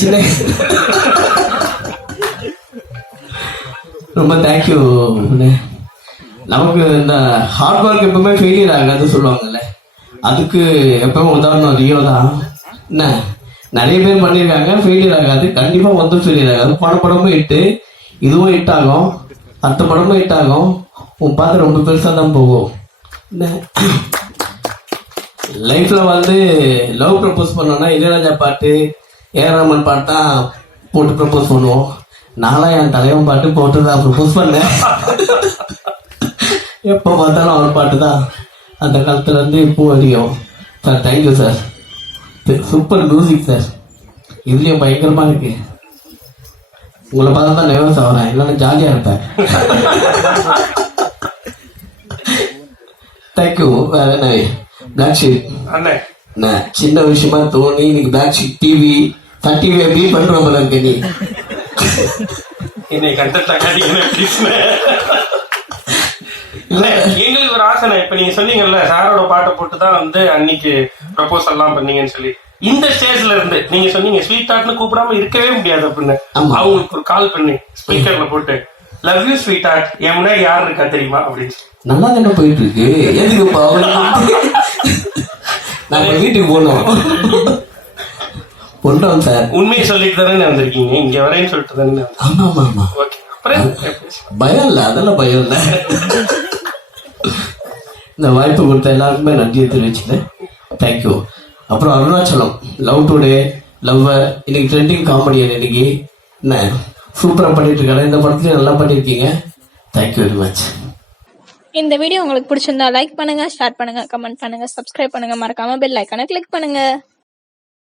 சின்ன ரொம்ப தேங்க்யூ நமக்கு இந்த ஹார்ட் ஒர்க் எப்பவுமே ஃபெயிலியர் ஆகாது சொல்லுவாங்கல்ல. அதுக்கு எப்பவும் உதாரணம் ரியோ தான். என்ன? நிறைய பேர் பண்ணியிருக்காங்க ஃபெயிலியர் ஆகாது. கண்டிப்பாக வந்து ஃபெயிலியர் ஆகாது. பட படமும் இட்டு இதுவும் ஹிட் ஆகும். அடுத்த படமும் ஹிட் ஆகும். உன் பார்த்து ரொம்ப பெருசாக தான் போகும். என்ன? லைஃப்ல வந்து லவ் ப்ரப்போஸ் பண்ணோன்னா இளையராஜா பாட்டு ஏராமன் பாட்டு தான் போட்டு ப்ரப்போஸ் பண்ணுவோம்? நானும் என் தலைவன் பாட்டு போட்டு தான் ப்ரப்போஸ் பண்ணேன். எப்போ பார்த்தாலும் அவர் பாட்டு தான். அந்த காலத்துலேருந்து இப்போ வரையும் sir thank you sir super music sir இதுலேயும் பயங்கரமாக இருக்கு. உங்களை பார்த்தா தான் நெவர்ஸ் ஆகிறேன். இல்லைன்னா ஜாலியாக இருப்பேன். தேங்க்யூ வேற என்ன? பிளாக் ஷீட் அண்ணே. சின்ன விஷயமா தோணி இன்னைக்கு பிளாக் ஷீட் டிவி டிவி எப்படி பண்ற போல இருக்க நீ. என்னை இல்ல எங்களுக்கு ஒரு ஆசை இப்ப நீங்க சொன்னீங்கல்ல சாரோட பாட்டை போட்டு தான் வந்து அன்னைக்கு ப்ரப்போஸ் எல்லாம் பண்ணீங்கன்னு சொல்லி. இந்த ஸ்டேஜ்ல இருந்து நீங்க சொன்னீங்க ஸ்வீட் ஹார்ட்னு கூப்பிடாம இருக்கவே முடியாது அப்படின்னு. அவங்களுக்கு ஒரு கால் பண்ணி ஸ்பீக்கர்ல போட்டு லவ் யூ ஸ்வீட் ஹார்ட் என் முன்னாடி யார் இருக்கா தெரியுமா? அப்படின்னு நல்லா தானே போயிட்டு இருக்கு. எதுக்குப்பா? நம்ம வீட்டுக்கு போனோம் பொண்ணோம் சார் உண்மையை சொல்லிட்டு தானே வந்திருக்கீங்க? இங்க வரேன்னு சொல்லிட்டு தானே. ஆமா ஆமா ஆமா. பயம் இல்ல அதெல்லாம் பயம் இல்ல. இந்த வாய்ப்பு கொடுத்த எல்லாருக்குமே நன்றியை தெரிவிச்சுக்கிறேன். தேங்க்யூ அப்புறம் அருணாச்சலம் லவ் டுடே லவ்வர் இன்னைக்கு ட்ரெண்டிங் காமெடியன் இன்னைக்கு. என்ன? சூப்பரா பண்ணிட்டு இருக்காங்க. இந்த படத்துலயும் நல்லா பண்ணிருக்கீங்க. தேங்க்யூ வெரி மச் இந்த வீடியோ உங்களுக்கு பிடிச்சிருந்தா லைக் பண்ணுங்க ஷேர் பண்ணுங்க கமெண்ட் பண்ணுங்க சப்ஸ்கிரைப் பண்ணுங்க. மறக்காம பெல் ஐக்கான கிளிக் பண்ணுங்க.